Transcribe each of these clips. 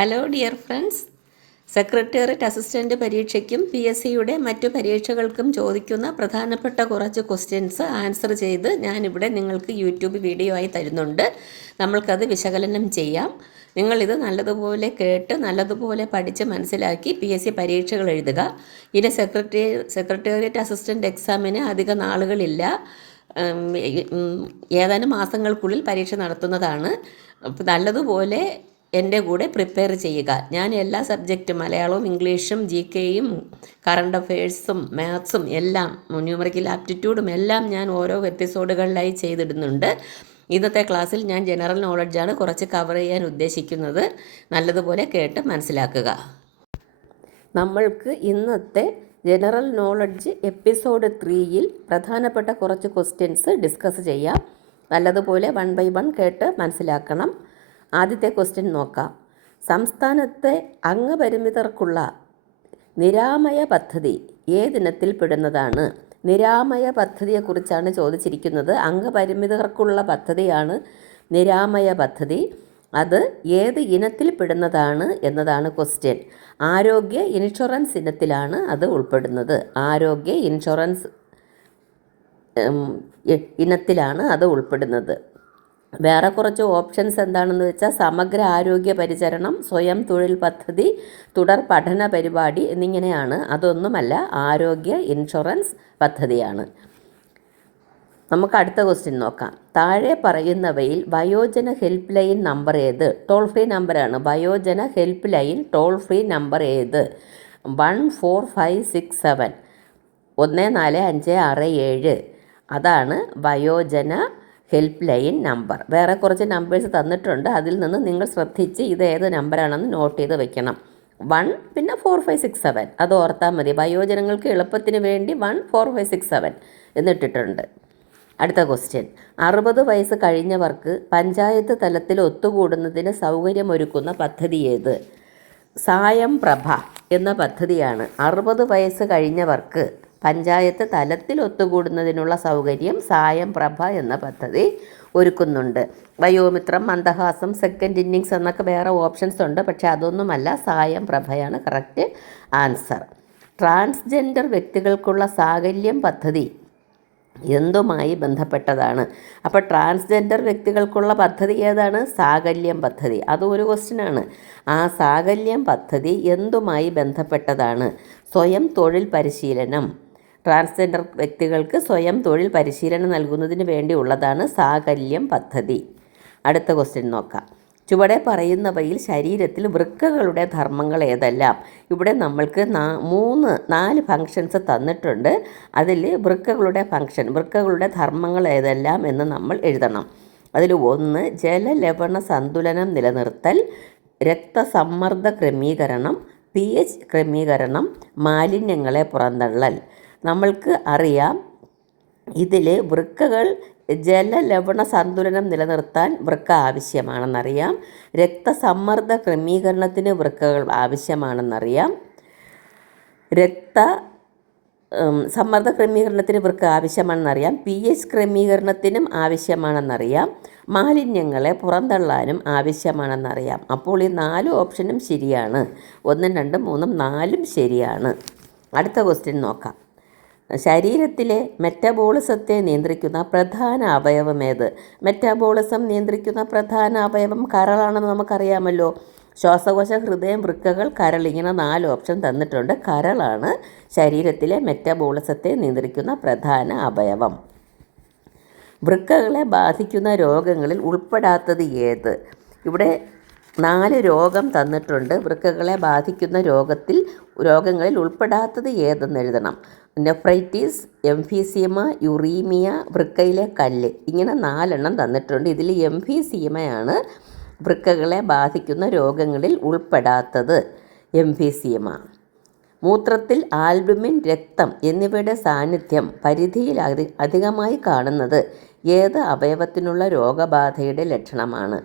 Hello dear friends, secretariat assistant പരീക്ഷയ്ക്കും PSCയുടെ മറ്റു പരീക്ഷകൾക്കും ചോദിക്കുന്ന പ്രധാനപ്പെട്ട കുറച്ച് ക്വസ്റ്റ്യൻസ് ആൻസർ ചെയ്ത് ഞാനിവിടെ നിങ്ങൾക്ക് യൂട്യൂബ് വീഡിയോ ആയി തരുന്നുണ്ട്. നമ്മൾക്കത് വിശകലനം ചെയ്യാം. നിങ്ങളിത് നല്ലതുപോലെ കേട്ട് നല്ലതുപോലെ പഠിച്ച് മനസ്സിലാക്കി PSC പരീക്ഷകൾ എഴുതുക. ഇനി സെക്രട്ടേറിയറ്റ് അസിസ്റ്റൻ്റ് എക്സാമിന് അധിക നാളുകളില്ല. ഏതാനും മാസങ്ങൾക്കുള്ളിൽ പരീക്ഷ നടത്തുന്നതാണ്. നല്ലതുപോലെ എൻ്റെ കൂടെ പ്രിപ്പയർ ചെയ്യുക. ഞാൻ എല്ലാ സബ്ജക്റ്റും മലയാളവും ഇംഗ്ലീഷും GKയും കറണ്ട് അഫയേഴ്സും മാത്സും എല്ലാം ന്യൂമറിക്കൽ ആപ്റ്റിറ്റ്യൂഡും എല്ലാം ഞാൻ ഓരോ എപ്പിസോഡുകളിലായി ചെയ്തിടുന്നുണ്ട്. ഇന്നത്തെ ക്ലാസ്സിൽ ഞാൻ ജനറൽ നോളജാണ് കുറച്ച് കവർ ചെയ്യാൻ ഉദ്ദേശിക്കുന്നത്. നല്ലതുപോലെ കേട്ട് മനസ്സിലാക്കുക. നമ്മൾക്ക് ഇന്നത്തെ ജനറൽ നോളജ് എപ്പിസോഡ് 3യിൽ പ്രധാനപ്പെട്ട കുറച്ച് ക്വസ്റ്റ്യൻസ് ഡിസ്കസ് ചെയ്യാം. നല്ലതുപോലെ 1 by 1 കേട്ട് മനസ്സിലാക്കണം. ആദ്യത്തെ ക്വസ്റ്റ്യൻ നോക്കാം. സംസ്ഥാനത്തെ അംഗപരിമിതർക്കുള്ള നിരാമയ പദ്ധതി ഏതിനത്തിൽ പെടുന്നതാണ്? നിരാമയ പദ്ധതിയെക്കുറിച്ചാണ് ചോദിച്ചിരിക്കുന്നത്. അംഗപരിമിതർക്കുള്ള പദ്ധതിയാണ് നിരാമയ പദ്ധതി. അത് ഏത് ഇനത്തിൽ പെടുന്നതാണ് എന്നതാണ് ക്വസ്റ്റ്യൻ. ആരോഗ്യ ഇൻഷുറൻസ് ഇനത്തിലാണ് അത് ഉൾപ്പെടുന്നത്. ആരോഗ്യ ഇൻഷുറൻസ് ഇനത്തിലാണ് അത് ഉൾപ്പെടുന്നത്. വേറെ കുറച്ച് ഓപ്ഷൻസ് എന്താണെന്ന് വെച്ചാൽ സമഗ്ര ആരോഗ്യ പരിചരണം, സ്വയം തൊഴിൽ പദ്ധതി, തുടർ പഠന പരിപാടി എന്നിങ്ങനെയാണ്. അതൊന്നുമല്ല, ആരോഗ്യ ഇൻഷുറൻസ് പദ്ധതിയാണ്. നമുക്ക് അടുത്ത ക്വസ്റ്റ്യൻ നോക്കാം. താഴെ പറയുന്നവയിൽ വയോജന ഹെൽപ്പ് ലൈൻ നമ്പർ ഏത്? ടോൾ ഫ്രീ നമ്പറാണ്. വയോജന help line toll free number ഏത്? 14567 14567 അതാണ് വയോജന ഹെൽപ്പ് ലൈൻ നമ്പർ. വേറെ കുറച്ച് നമ്പേഴ്സ് തന്നിട്ടുണ്ട്. അതിൽ നിന്ന് നിങ്ങൾ ശ്രദ്ധിച്ച് ഇത് ഏത് നമ്പറാണെന്ന് നോട്ട് ചെയ്ത് വെക്കണം. 1 പിന്നെ 4567 അത് ഓർത്താൽ മതി. വയോജനങ്ങൾക്ക് എളുപ്പത്തിന് വേണ്ടി 14567 എന്നിട്ടിട്ടുണ്ട്. അടുത്ത ക്വസ്റ്റ്യൻ. 60 വയസ്സ് കഴിഞ്ഞവർക്ക് പഞ്ചായത്ത് തലത്തിൽ ഒത്തുകൂടുന്നതിന് സൗകര്യമൊരുക്കുന്ന പദ്ധതി ഏത്? സായം പ്രഭ എന്ന പദ്ധതിയാണ്. 60 വയസ്സ് കഴിഞ്ഞവർക്ക് പഞ്ചായത്ത് തലത്തിൽ ഒത്തുകൂടുന്നതിനുള്ള സൗകര്യം സായം പ്രഭ എന്ന പദ്ധതി ഒരുക്കുന്നുണ്ട്. വയോമിത്രം, മന്ദഹാസം, സെക്കൻഡ് ഇന്നിങ്സ് എന്നൊക്കെ വേറെ ഓപ്ഷൻസ് ഉണ്ട്. പക്ഷേ അതൊന്നുമല്ല, സായം പ്രഭയാണ് കറക്റ്റ് ആൻസർ. ട്രാൻസ്ജെൻഡർ വ്യക്തികൾക്കുള്ള സാകല്യം പദ്ധതി എന്തുമായി ബന്ധപ്പെട്ടതാണ്? അപ്പോൾ ട്രാൻസ്ജെൻഡർ വ്യക്തികൾക്കുള്ള പദ്ധതി ഏതാണ്? സാകല്യം പദ്ധതി. അതും ഒരു ക്വസ്റ്റ്യനാണ്. ആ സാകല്യം പദ്ധതി എന്തുമായി ബന്ധപ്പെട്ടതാണ്? സ്വയം തൊഴിൽ പരിശീലനം. ട്രാൻസ്ജെൻഡർ വ്യക്തികൾക്ക് സ്വയം തൊഴിൽ പരിശീലനം നൽകുന്നതിന് വേണ്ടിയുള്ളതാണ് സാകല്യം പദ്ധതി. അടുത്ത ക്വസ്റ്റ്യൻ നോക്കാം. ചുവടെ പറയുന്നവയിൽ ശരീരത്തിൽ വൃക്കകളുടെ ധർമ്മങ്ങൾ ഏതെല്ലാം? ഇവിടെ നമ്മൾക്ക് 4 ഫങ്ഷൻസ് തന്നിട്ടുണ്ട്. അതിൽ വൃക്കകളുടെ ധർമ്മങ്ങൾ ഏതെല്ലാം എന്ന് നമ്മൾ എഴുതണം. അതിൽ 1 ജലലവണ സന്തുലനം നിലനിർത്തൽ, രക്തസമ്മർദ്ദ ക്രമീകരണം, pH ക്രമീകരണം, മാലിന്യങ്ങളെ പുറന്തള്ളൽ. നമ്മൾക്ക് അറിയാം, ഇതിൽ വൃക്കകൾ ജലലവണ സന്തുലനം നിലനിർത്താൻ വൃക്ക ആവശ്യമാണെന്നറിയാം. രക്തസമ്മർദ്ദ ക്രമീകരണത്തിന് വൃക്കകൾ ആവശ്യമാണെന്നറിയാം. സമ്മർദ്ദ ക്രമീകരണത്തിന് വൃക്ക ആവശ്യമാണെന്നറിയാം. pH ക്രമീകരണത്തിനും ആവശ്യമാണെന്നറിയാം. മാലിന്യങ്ങളെ പുറന്തള്ളാനും ആവശ്യമാണെന്നറിയാം. അപ്പോൾ ഈ 4 ഓപ്ഷനും ശരിയാണ്. 1, 2, 3, 4 ശരിയാണ്. അടുത്ത ക്വസ്റ്റ്യൻ നോക്കാം. ശരീരത്തിലെ മെറ്റബോളിസത്തെ നിയന്ത്രിക്കുന്ന പ്രധാന അവയവം ഏത്? മെറ്റബോളിസം നിയന്ത്രിക്കുന്ന പ്രധാന അവയവം കരളാണെന്ന് നമുക്കറിയാമല്ലോ. ശ്വാസകോശം, ഹൃദയം, വൃക്കകൾ, കരൾ, ഇങ്ങനെ 4 ഓപ്ഷൻ തന്നിട്ടുണ്ട്. കരളാണ് ശരീരത്തിലെ മെറ്റബോളിസത്തെ നിയന്ത്രിക്കുന്ന പ്രധാന അവയവം. വൃക്കകളെ ബാധിക്കുന്ന രോഗങ്ങളിൽ ഉൾപ്പെടാത്തത് ഏത്? ഇവിടെ 4 രോഗം തന്നിട്ടുണ്ട്. വൃക്കകളെ ബാധിക്കുന്ന രോഗങ്ങളിൽ ഉൾപ്പെടാത്തത് ഏതെന്ന് എഴുതണം. നെഫ്രൈറ്റിസ്, എംഫീസിയമ, യുറീമിയ, വൃക്കയിലെ കല്ല്, ഇങ്ങനെ 4 തന്നിട്ടുണ്ട്. ഇതിൽ എംഫീസിയമയാണ് വൃക്കകളെ ബാധിക്കുന്ന രോഗങ്ങളിൽ ഉൾപ്പെടാത്തത്. എംഫീസിയമ. മൂത്രത്തിൽ ആൽബുമിൻ, രക്തം എന്നിവയുടെ സാന്നിധ്യം പരിധിയിൽ അധികമായി കാണുന്നത് ഏത് അവയവത്തിനുള്ള രോഗബാധയുടെ ലക്ഷണമാണ്?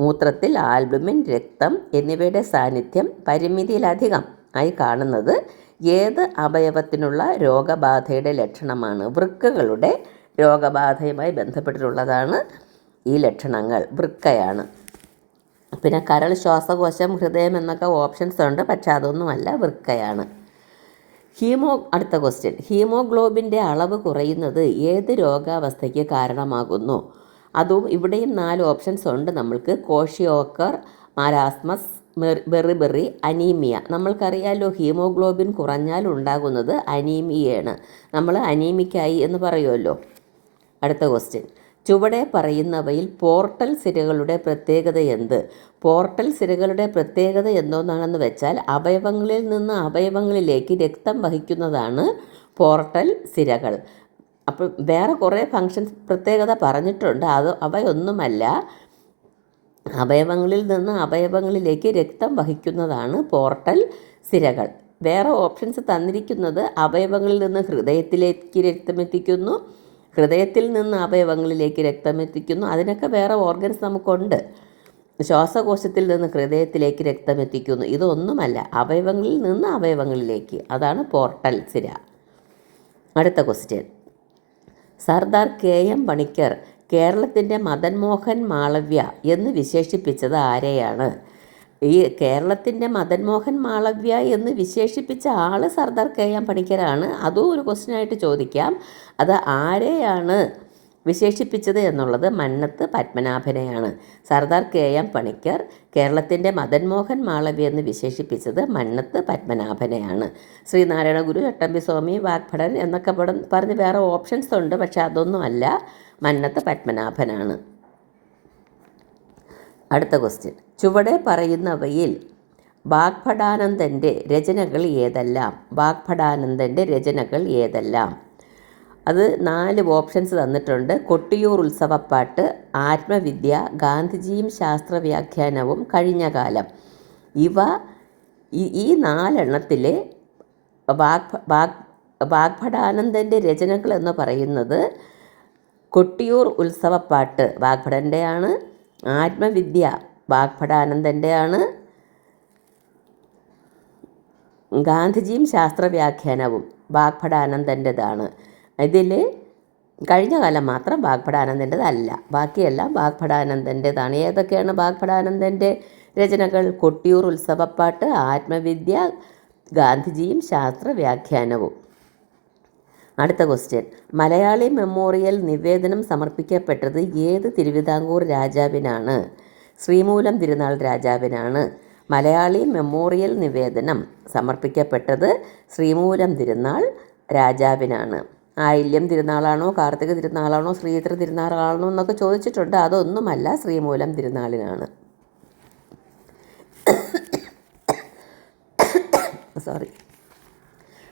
മൂത്രത്തിൽ ആൽബുമിൻ, രക്തം എന്നിവയുടെ സാന്നിധ്യം പരിമിതിയിലധികം ആയി കാണുന്നത് ഏത് അവയവത്തിനുള്ള രോഗബാധയുടെ ലക്ഷണമാണ്? വൃക്കകളുടെ രോഗബാധയുമായി ബന്ധപ്പെട്ടിട്ടുള്ളതാണ് ഈ ലക്ഷണങ്ങൾ. വൃക്കയാണ്. പിന്നെ കരൾ, ശ്വാസകോശം, ഹൃദയം എന്നൊക്കെ ഓപ്ഷൻസ് ഉണ്ട്, പക്ഷെ അതൊന്നുമല്ല, വൃക്കയാണ്. അടുത്ത ക്വസ്റ്റ്യൻ, ഹീമോഗ്ലോബിൻ്റെ അളവ് കുറയുന്നത് ഏത് രോഗാവസ്ഥയ്ക്ക് കാരണമാകുന്നു? അതും ഇവിടെയും 4 ഓപ്ഷൻസ് ഉണ്ട് നമ്മൾക്ക്. കോഷിയോക്കർ, മാരാസ്മസ്, ബെറിബെറി, അനീമിയ. നമ്മൾക്കറിയാമല്ലോ ഹീമോഗ്ലോബിൻ കുറഞ്ഞാൽ ഉണ്ടാകുന്നത് അനീമിയയാണ്. നമ്മൾ അനീമിക്കായി എന്ന് പറയുമല്ലോ. അടുത്ത ക്വസ്റ്റ്യൻ, ചുവടെ പറയുന്നവയിൽ പോർട്ടൽ സിരകളുടെ പ്രത്യേകത എന്ത്? പോർട്ടൽ സിരകളുടെ പ്രത്യേകത എന്തോന്നാണെന്ന് വെച്ചാൽ അവയവങ്ങളിൽ നിന്ന് അവയവങ്ങളിലേക്ക് രക്തം വഹിക്കുന്നതാണ് പോർട്ടൽ സിരകൾ. അപ്പോൾ വേറെ കുറേ ഫങ്ഷൻസ് പ്രത്യേകത പറഞ്ഞിട്ടുണ്ട്, അവയൊന്നുമല്ല, അവയവങ്ങളിൽ നിന്ന് അവയവങ്ങളിലേക്ക് രക്തം വഹിക്കുന്നതാണ് പോർട്ടൽ സിരകൾ. വേറെ ഓപ്ഷൻസ് തന്നിരിക്കുന്നത് അവയവങ്ങളിൽ നിന്ന് ഹൃദയത്തിലേക്ക് രക്തമെത്തിക്കുന്നു, ഹൃദയത്തിൽ നിന്ന് അവയവങ്ങളിലേക്ക് രക്തമെത്തിക്കുന്നു, അതിനൊക്കെ വേറെ ഓർഗൻസ് നമുക്കുണ്ട്. ശ്വാസകോശത്തിൽ നിന്ന് ഹൃദയത്തിലേക്ക് രക്തമെത്തിക്കുന്നു, ഇതൊന്നുമല്ല, അവയവങ്ങളിൽ നിന്ന് അവയവങ്ങളിലേക്ക്, അതാണ് പോർട്ടൽ സിര. അടുത്ത ക്വസ്റ്റ്യൻ, സർദാർ KM പണിക്കർ കേരളത്തിൻ്റെ മദൻ മോഹൻ മാളവ്യ എന്ന് വിശേഷിപ്പിച്ചത് ആരെയാണ്? ഈ കേരളത്തിൻ്റെ മദൻ മോഹൻ മാളവ്യ എന്ന് വിശേഷിപ്പിച്ച ആൾ സർദാർ KM പണിക്കരാണ്. അതും ഒരു ക്വസ്റ്റ്യനായിട്ട് ചോദിക്കാം. അത് ആരെയാണ് വിശേഷിപ്പിച്ചത് എന്നുള്ളത് മന്നത്ത് പത്മനാഭനെയാണ്. സർദാർ KM പണിക്കർ കേരളത്തിൻ്റെ മദൻ മോഹൻ മാളവ്യ എന്ന് വിശേഷിപ്പിച്ചത് മന്നത്ത് പത്മനാഭനെയാണ്. ശ്രീനാരായണ ഗുരു, ചട്ടമ്പി സ്വാമി, വാഗ്ഭടൻ എന്നൊക്കെ പറഞ്ഞ് വേറെ ഓപ്ഷൻസ് ഉണ്ട്, പക്ഷെ അതൊന്നുമല്ല, മന്നത്ത് പത്മനാഭനാണ്. അടുത്ത ക്വസ്റ്റ്യൻ, ചുവടെ പറയുന്നവയിൽ വാഗ്ഭടാനന്ദൻ്റെ രചനകൾ ഏതെല്ലാം? വാഗ്ഭടാനന്ദൻ്റെ രചനകൾ ഏതെല്ലാം? അത് 4 ഓപ്ഷൻസ് തന്നിട്ടുണ്ട്. കൊട്ടിയൂർ ഉത്സവപ്പാട്ട്, ആത്മവിദ്യ, ഗാന്ധിജിയും ശാസ്ത്രവ്യാഖ്യാനവും, കഴിഞ്ഞ കാലം. ഈ 4 എണ്ണത്തിൽ വാഗ്ഭടാനന്ദൻ്റെ രചനകൾ എന്ന് പറയുന്നത് കൊട്ടിയൂർ ഉത്സവപ്പാട്ട് വാഗ്ഭടൻ്റെയാണ്, ആത്മവിദ്യ വാഗ്ഭടാനന്ദൻ്റെയാണ്, ഗാന്ധിജിയും ശാസ്ത്രവ്യാഖ്യാനവും വാഗ്ഭടാനന്ദൻ്റെതാണ്. ഇതിൽ കഴിഞ്ഞ കാലം മാത്രം വാഗ്ഭടാനന്ദൻ്റെതല്ല, ബാക്കിയെല്ലാം വാഗ്ഭടാനന്ദൻ്റെതാണ്. ഏതൊക്കെയാണ് വാഗ്ഭടാനന്ദൻ്റെ രചനകൾ? കൊട്ടിയൂർ ഉത്സവപ്പാട്ട്, ആത്മവിദ്യ, ഗാന്ധിജിയും ശാസ്ത്രവ്യാഖ്യാനവും. അടുത്ത ക്വസ്റ്റ്യൻ, മലയാളി മെമ്മോറിയൽ നിവേദനം സമർപ്പിക്കപ്പെട്ടത് ഏത് തിരുവിതാംകൂർ രാജാവിനാണ്? ശ്രീമൂലം തിരുനാൾ രാജാവിനാണ്. മലയാളി മെമ്മോറിയൽ നിവേദനം സമർപ്പിക്കപ്പെട്ടത് ശ്രീമൂലം തിരുനാൾ രാജാവിനാണ്. ആയില്യം തിരുനാളാണോ, കാർത്തിക തിരുനാളാണോ, ശ്രീചിത്ര തിരുനാളാണോ എന്നൊക്കെ ചോദിച്ചിട്ടുണ്ട്, അതൊന്നുമല്ല, ശ്രീമൂലം തിരുനാളിനാണ്.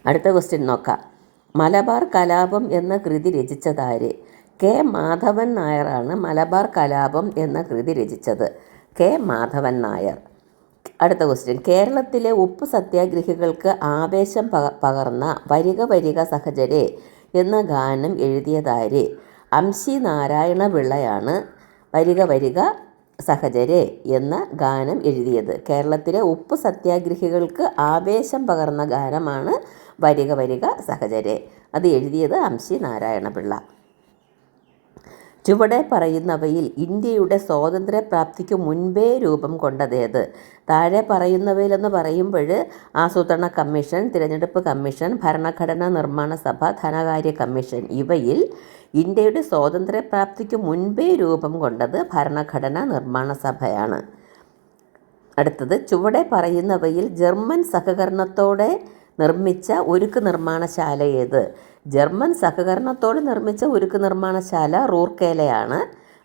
അടുത്ത ക്വസ്റ്റ്യൻ നോക്കാം. മലബാർ കലാപം എന്ന കൃതി രചിച്ചതാര്? K. മാധവൻ നായരാണ് മലബാർ കലാപം എന്ന കൃതി രചിച്ചത്. K. മാധവൻ നായർ. അടുത്ത ക്വസ്റ്റ്യൻ, കേരളത്തിലെ ഉപ്പ് സത്യാഗ്രഹികൾക്ക് ആവേശം പകർന്ന വരിക വരിക സഹചരെ എന്ന ഗാനം എഴുതിയതാര്? അംശി നാരായണ പിള്ളയാണ് വരിക വരിക സഹചരെ എന്ന ഗാനം എഴുതിയത്. കേരളത്തിലെ ഉപ്പ് സത്യാഗ്രഹികൾക്ക് ആവേശം പകർന്ന ഗാനമാണ് വരിക വരിക സഹചരെ. അത് എഴുതിയത് അംശി നാരായണ പിള്ള. ചുവടെ പറയുന്നവയിൽ ഇന്ത്യയുടെ സ്വാതന്ത്ര്യപ്രാപ്തിക്ക് മുൻപേ രൂപം കൊണ്ടതേത്? താഴെ പറയുന്നവയിലെന്ന് പറയുമ്പോൾ ആസൂത്രണ കമ്മീഷൻ, തിരഞ്ഞെടുപ്പ് കമ്മീഷൻ, ഭരണഘടനാ നിർമ്മാണ സഭ, ധനകാര്യ കമ്മീഷൻ, ഇവയിൽ ഇന്ത്യയുടെ സ്വാതന്ത്ര്യപ്രാപ്തിക്ക് മുൻപേ രൂപം കൊണ്ടത് ഭരണഘടനാ നിർമ്മാണ സഭയാണ്. അടുത്തത്, ചുവടെ പറയുന്നവയിൽ ജർമ്മൻ സഹകരണത്തോടെ നിർമ്മിച്ച ഉരുക്ക് നിർമ്മാണശാല ഏത്? ജർമ്മൻ സഹകരണത്തോടെ നിർമ്മിച്ച ഉരുക്ക് നിർമ്മാണശാല റൂർക്കേലയാണ്.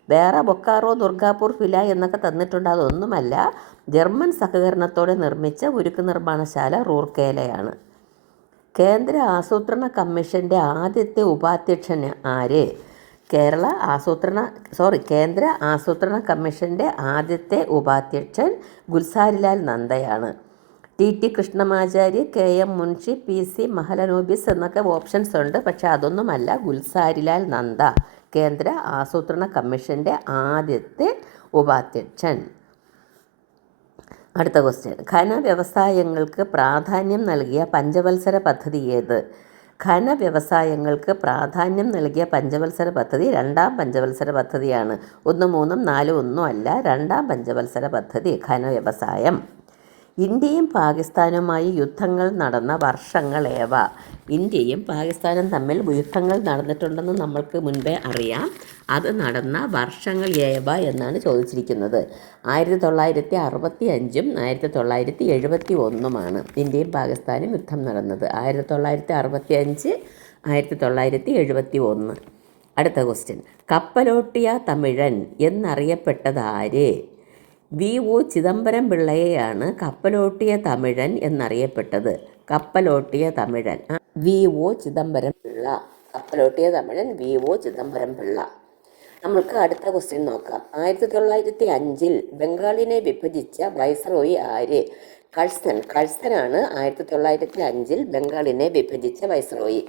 വേറെ ബൊക്കാറോ, ദുർഗാപൂർ, ഭിലായ് എന്നൊക്കെ തന്നിട്ടുണ്ട്, അതൊന്നുമല്ല, ജർമ്മൻ സഹകരണത്തോടെ നിർമ്മിച്ച ഉരുക്ക് നിർമ്മാണശാല റൂർക്കേലയാണ്. കേന്ദ്ര ആസൂത്രണ കമ്മീഷൻ്റെ ആദ്യത്തെ ഉപാധ്യക്ഷൻ ആര്? കേന്ദ്ര ആസൂത്രണ കമ്മീഷൻ്റെ ആദ്യത്തെ ഉപാധ്യക്ഷൻ ഗുൽസാരിലാൽ നന്ദയാണ്. T Krishnamachari, KM Munshi, PC Mahalanobis എന്നൊക്കെ ഓപ്ഷൻസ് ഉണ്ട്, പക്ഷെ അതൊന്നുമല്ല, ഗുൽസാരിലാൽ നന്ദ കേന്ദ്ര ആസൂത്രണ കമ്മീഷൻ്റെ ആദ്യത്തെ ഉപാധ്യക്ഷൻ. അടുത്ത ക്വസ്റ്റ്യൻ, ഖന വ്യവസായങ്ങൾക്ക് പ്രാധാന്യം നൽകിയ പഞ്ചവത്സര പദ്ധതി ഏത്? ഖന വ്യവസായങ്ങൾക്ക് പ്രാധാന്യം നൽകിയ പഞ്ചവത്സര പദ്ധതി രണ്ടാം പഞ്ചവത്സര പദ്ധതിയാണ്. 1, 3, 4 ഒന്നും അല്ല, രണ്ടാം പഞ്ചവത്സര പദ്ധതി ഖന വ്യവസായം. ഇന്ത്യയും പാകിസ്ഥാനുമായി യുദ്ധങ്ങൾ നടന്ന വർഷങ്ങളേവ. ഇന്ത്യയും പാകിസ്ഥാനും തമ്മിൽ യുദ്ധങ്ങൾ നടന്നിട്ടുണ്ടെന്ന് നമ്മൾക്ക് മുൻപേ അറിയാം. അത് നടന്ന വർഷങ്ങൾ ഏവ എന്നാണ് ചോദിച്ചിരിക്കുന്നത്. 1965 1971 ഇന്ത്യയും പാകിസ്ഥാനും യുദ്ധം നടന്നത്. 1965 1971. അടുത്ത ക്വസ്റ്റ്യൻ. കപ്പലോട്ടിയ തമിഴൻ എന്നറിയപ്പെട്ടത് ആര്? വി.ഒ. ചിദംബരം പിള്ളയെയാണ് കപ്പലോട്ടിയ തമിഴൻ എന്നറിയപ്പെട്ടത്. കപ്പലോട്ടിയ തമിഴൻ വി.ഒ. ചിദംബരം പിള്ള. കപ്പലോട്ടിയ തമിഴൻ വി.ഒ. ചിദംബരം പിള്ള. നമ്മൾക്ക് അടുത്ത ക്വസ്റ്റ്യൻ നോക്കാം. 1905 ബംഗാളിനെ വിഭജിച്ച വൈസ്രോയി ആര്? കഴ്സനാണ് 1905 ബംഗാളിനെ വിഭജിച്ച viceroy.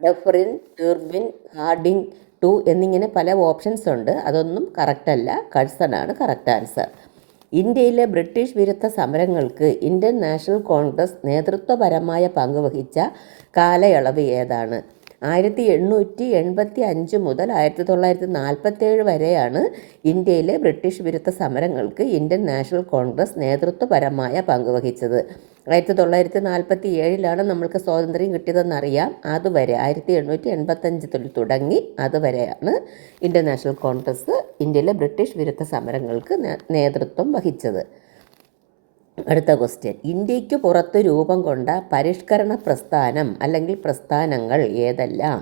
Dufferin, Irwin, Harding to എന്നിങ്ങനെ പല ഓപ്ഷൻസ് ഉണ്ട്. അതൊന്നും കറക്റ്റല്ല. കഴ്സനാണ് കറക്റ്റ് ആൻസർ. ഇന്ത്യയിലെ ബ്രിട്ടീഷ് വിരുദ്ധ സമരങ്ങൾക്ക് ഇന്ത്യൻ നാഷണൽ കോൺഗ്രസ് നേതൃത്വപരമായ പങ്കുവഹിച്ച കാലയളവ് ഏതാണ്? 1885 മുതൽ 1947 വരെയാണ് ഇന്ത്യയിലെ ബ്രിട്ടീഷ് വിരുദ്ധ സമരങ്ങൾക്ക് ഇന്ത്യൻ നാഷണൽ കോൺഗ്രസ് നേതൃത്വപരമായ പങ്കുവഹിച്ചത്. 1947 നമ്മൾക്ക് സ്വാതന്ത്ര്യം കിട്ടിയതെന്നറിയാം. അതുവരെ 1885 തുടങ്ങി അതുവരെയാണ് ഇന്ത്യൻ നാഷണൽ കോൺഗ്രസ് ഇന്ത്യയിലെ ബ്രിട്ടീഷ് വിരുദ്ധ സമരങ്ങൾക്ക് നേതൃത്വം വഹിച്ചത്. അടുത്ത ക്വസ്റ്റ്യൻ. ഇന്ത്യക്ക് പുറത്ത് രൂപം കൊണ്ട പരിഷ്കരണ പ്രസ്ഥാനം അല്ലെങ്കിൽ പ്രസ്ഥാനങ്ങൾ ഏതെല്ലാം?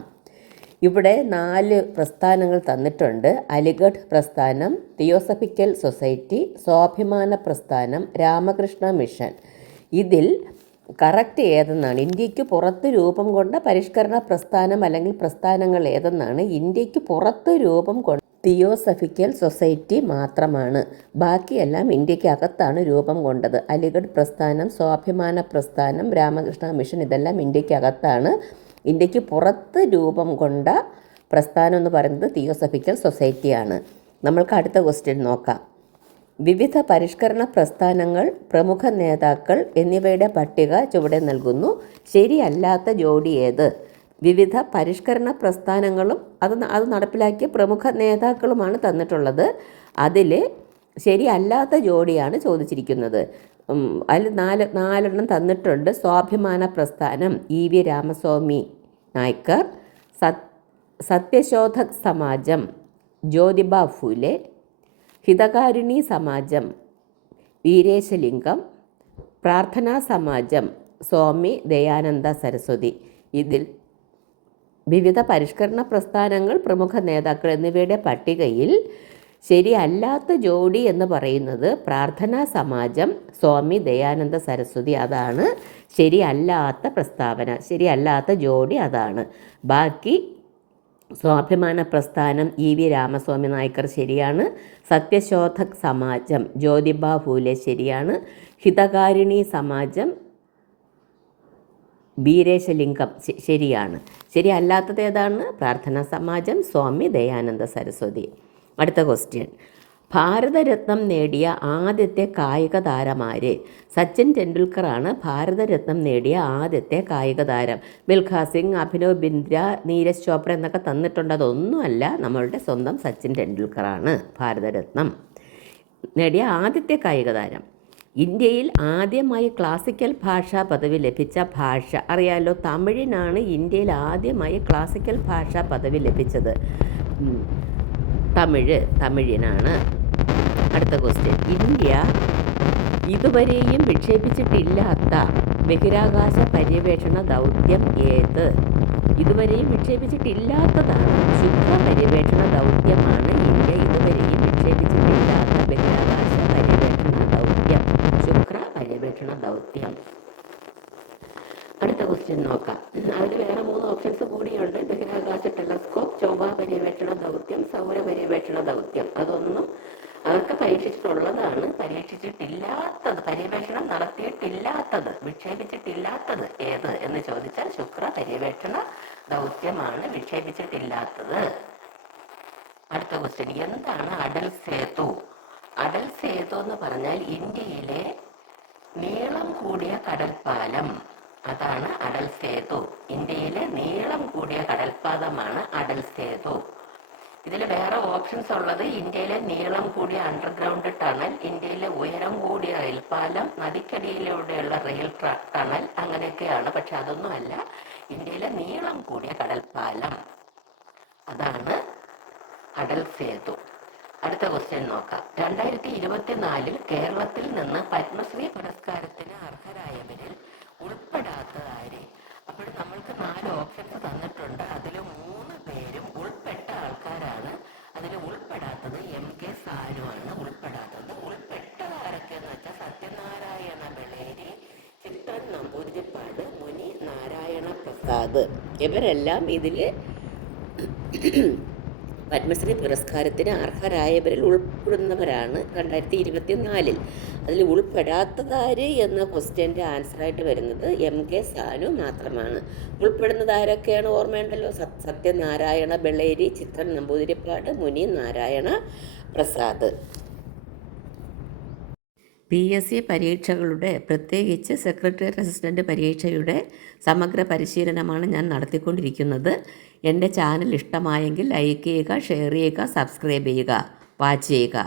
ഇവിടെ 4 പ്രസ്ഥാനങ്ങൾ തന്നിട്ടുണ്ട്. അലിഗഡ് പ്രസ്ഥാനം, തിയോസഫിക്കൽ സൊസൈറ്റി, സ്വാഭിമാന പ്രസ്ഥാനം, രാമകൃഷ്ണ മിഷൻ. ഇതിൽ കറക്റ്റ് ഏതെന്നാണ്? ഇന്ത്യക്ക് പുറത്ത് രൂപം കൊണ്ട പരിഷ്കരണ പ്രസ്ഥാനം അല്ലെങ്കിൽ പ്രസ്ഥാനങ്ങൾ ഏതെന്നാണ്? ഇന്ത്യക്ക് പുറത്ത് രൂപം കൊണ്ട തിയോസഫിക്കൽ സൊസൈറ്റി മാത്രമാണ്. ബാക്കിയെല്ലാം ഇന്ത്യക്ക് അകത്താണ് രൂപം കൊണ്ടത്. അലിഗഡ് പ്രസ്ഥാനം, സ്വാഭിമാന പ്രസ്ഥാനം, രാമകൃഷ്ണ മിഷൻ ഇതെല്ലാം ഇന്ത്യക്ക് അകത്താണ്. ഇന്ത്യക്ക് പുറത്ത് രൂപം കൊണ്ട പ്രസ്ഥാനം എന്ന് പറയുന്നത് തിയോസഫിക്കൽ സൊസൈറ്റിയാണ്. നമ്മൾക്ക് അടുത്ത ക്വസ്റ്റ്യൻ നോക്കാം. വിവിധ പരിഷ്കരണ പ്രസ്ഥാനങ്ങൾ, പ്രമുഖ നേതാക്കൾ എന്നിവയുടെ പട്ടിക ചുവടെ നൽകുന്നു. ശരിയല്ലാത്ത ജോഡി ഏത്? വിവിധ പരിഷ്കരണ പ്രസ്ഥാനങ്ങളും അത് നടപ്പിലാക്കിയ പ്രമുഖ നേതാക്കളുമാണ് തന്നിട്ടുള്ളത്. അതിൽ ശരിയല്ലാത്ത ജോഡിയാണ് ചോദിച്ചിരിക്കുന്നത്. അതിൽ 4 തന്നിട്ടുണ്ട്. സ്വാഭിമാന പ്രസ്ഥാനം ഇ.വി. രാമസ്വാമി നായ്ക്കർ, സത്യശോധക് സമാജം ജ്യോതിബ ഫുലെ, ഹിതകാരിണി സമാജം വീരേശലിംഗം, പ്രാർത്ഥനാ സമാജം സ്വാമി ദയാനന്ദ സരസ്വതി. ഇതിൽ വിവിധ പരിഷ്കരണ പ്രസ്ഥാനങ്ങൾ, പ്രമുഖ നേതാക്കൾ എന്നിവയുടെ പട്ടികയിൽ ശരിയല്ലാത്ത ജോഡി എന്ന് പറയുന്നത് പ്രാർത്ഥനാ സമാജം സ്വാമി ദയാനന്ദ സരസ്വതി. അതാണ് ശരിയല്ലാത്ത പ്രസ്താവന, ശരിയല്ലാത്ത ജോഡി അതാണ്. ബാക്കി സ്വാഭിമാന പ്രസ്ഥാനം ഇ.വി. രാമസ്വാമി നായ്ക്കർ ശരിയാണ്. സത്യശോധക് സമാജം ജ്യോതിബ ഫൂലെ ശരിയാണ്. ഹിതകാരിണി സമാജം വീരേശലിംഗം ശരിയാണ്. ശരിയല്ലാത്തത് ഏതാണ്? പ്രാർത്ഥനാ സമാജം സ്വാമി ദയാനന്ദ സരസ്വതി. അടുത്ത ക്വസ്റ്റ്യൻ. ഭാരതരത്നം നേടിയ ആദ്യത്തെ കായിക താരമാര്? സച്ചിൻ ടെണ്ടുൽക്കറാണ് ഭാരതരത്നം നേടിയ ആദ്യത്തെ കായിക താരം. മിൽഖാ സിംഗ്, അഭിനവ് ബിന്ദ്ര, നീരജ് ചോപ്ര എന്നൊക്കെ തന്നിട്ടുണ്ട്. അതൊന്നുമല്ല, നമ്മളുടെ സ്വന്തം സച്ചിൻ ടെണ്ടുൽക്കറാണ് ഭാരതരത്നം നേടിയ ആദ്യത്തെ കായിക താരം. ഇന്ത്യയിൽ ആദ്യമായി ക്ലാസിക്കൽ ഭാഷാ പദവി ലഭിച്ച ഭാഷ അറിയാലോ. തമിഴിനാണ് ഇന്ത്യയിൽ ആദ്യമായി ക്ലാസിക്കൽ ഭാഷാ പദവി ലഭിച്ചത്. തമിഴിനാണ്. അടുത്ത ക്വസ്റ്റ്യൻ. ഇന്ത്യ ഇതുവരെയും വിക്ഷേപിച്ചിട്ടില്ലാത്ത ബഹിരാകാശ പര്യവേഷണ ദൗത്യം ഏത്? ഇതുവരെയും വിക്ഷേപിച്ചിട്ടില്ലാത്തതാണ്. ശുക്ര പര്യവേഷണ ദൗത്യമാണ് ഇന്ത്യ ഇതുവരെയും വിക്ഷേപിച്ചിട്ടില്ലാത്ത ബഹിരാകാശ പര്യവേഷണ ദൗത്യം. ശുക്ര പര്യവേഷണ ദൗത്യം. അടുത്ത ക്വസ്റ്റ്യൻ നോക്കാം. അതിൽ വേറെ 3 ഓപ്ഷൻസ് കൂടിയുണ്ട്. ബഹിരാകാശ ടെലസ്കോപ്പ്, ചൊവ്വ പര്യവേഷണ ദൗത്യം, സൗര പര്യവേഷണ ദൗത്യം. അതൊന്നും അവർക്ക് പരീക്ഷിച്ചിട്ടുള്ളതാണ്. പരീക്ഷിച്ചിട്ടില്ലാത്തത്, പര്യവേഷണം നടത്തിയിട്ടില്ലാത്തത്, വിക്ഷേപിച്ചിട്ടില്ലാത്തത് ഏത് എന്ന് ചോദിച്ചാൽ ശുക്ര പര്യവേഷണ ദൗത്യമാണ് വിക്ഷേപിച്ചിട്ടില്ലാത്തത്. അടുത്ത ക്വസ്റ്റ്യൻ. എന്താണ് അടൽ സേതു? അടൽ സേതു എന്ന് പറഞ്ഞാൽ ഇന്ത്യയിലെ നീളം കൂടിയ കടൽപ്പാലം. അതാണ് അടൽ സേതു. ഇന്ത്യയിലെ നീളം കൂടിയ കടൽപ്പാതമാണ് അടൽ സേതു. ഇതിൽ വേറെ ഓപ്ഷൻസ് ഉള്ളത് ഇന്ത്യയിലെ നീളം കൂടിയ അണ്ടർഗ്രൗണ്ട് ടണൽ, ഇന്ത്യയിലെ ഉയരം കൂടിയ റെയിൽപാലം, നദിക്കടിയിലൂടെയുള്ള റെയിൽ ടണൽ, അങ്ങനെയൊക്കെയാണ്. പക്ഷെ അതൊന്നുമല്ല, ഇന്ത്യയിലെ നീളം കൂടിയ കടൽപ്പാലം അതാണ് അടൽ സേതു. അടുത്ത ക്വസ്റ്റ്യൻ നോക്കാം. 2024 കേരളത്തിൽ നിന്ന് പത്മശ്രീ പുരസ്കാരത്തിന് അർഹരായവരിൽ ഉൾപ്പെടാത്തത് ആര്? അപ്പോൾ നമ്മൾക്ക് 4 ഓപ്ഷൻസ് തന്നിട്ടുണ്ട്. അതിൽ 3 പേരും ഉൾപ്പെട്ട ആൾക്കാരാണ്. അതിൽ ഉൾപ്പെടാത്തത് MK സാനു ആണ് ഉൾപ്പെടാത്തത്. ഉൾപ്പെട്ടത് ആരൊക്കെയെന്ന് വെച്ചാൽ സത്യനാരായണ ബളേരി, ചിത്രൻ നമ്പൂതിരിപ്പാട്, മുനി നാരായണ പ്രസാദ്. ഇവരെല്ലാം ഇതിൽ പത്മശ്രീ പുരസ്കാരത്തിന് അർഹരായവരിൽ ഉൾപ്പെടുന്നവരാണ് 2024. അതിൽ ഉൾപ്പെടാത്തതാര് എന്ന ക്വസ്റ്റ്യൻ്റെ ആൻസറായിട്ട് വരുന്നത് MK സാനു മാത്രമാണ്. ഉൾപ്പെടുന്നത് ആരൊക്കെയാണ് ഓർമ്മയുണ്ടല്ലോ? സത്യനാരായണ ബളേരി, ചിത്രൻ നമ്പൂതിരിപ്പാട്, മുനി നാരായണ പ്രസാദ്. PSC പരീക്ഷകളുടെ, പ്രത്യേകിച്ച് സെക്രട്ടേറിയറ്റ് അസിസ്റ്റൻ്റ് പരീക്ഷയുടെ സമഗ്ര പരിശീലനമാണ് ഞാൻ നടത്തിക്കൊണ്ടിരിക്കുന്നത്. എൻ്റെ ചാനൽ ഇഷ്ടമായെങ്കിൽ ലൈക്ക് ചെയ്യുക, ഷെയർ ചെയ്യുക, സബ്സ്ക്രൈബ് ചെയ്യുക, വാച്ച് ചെയ്യുക.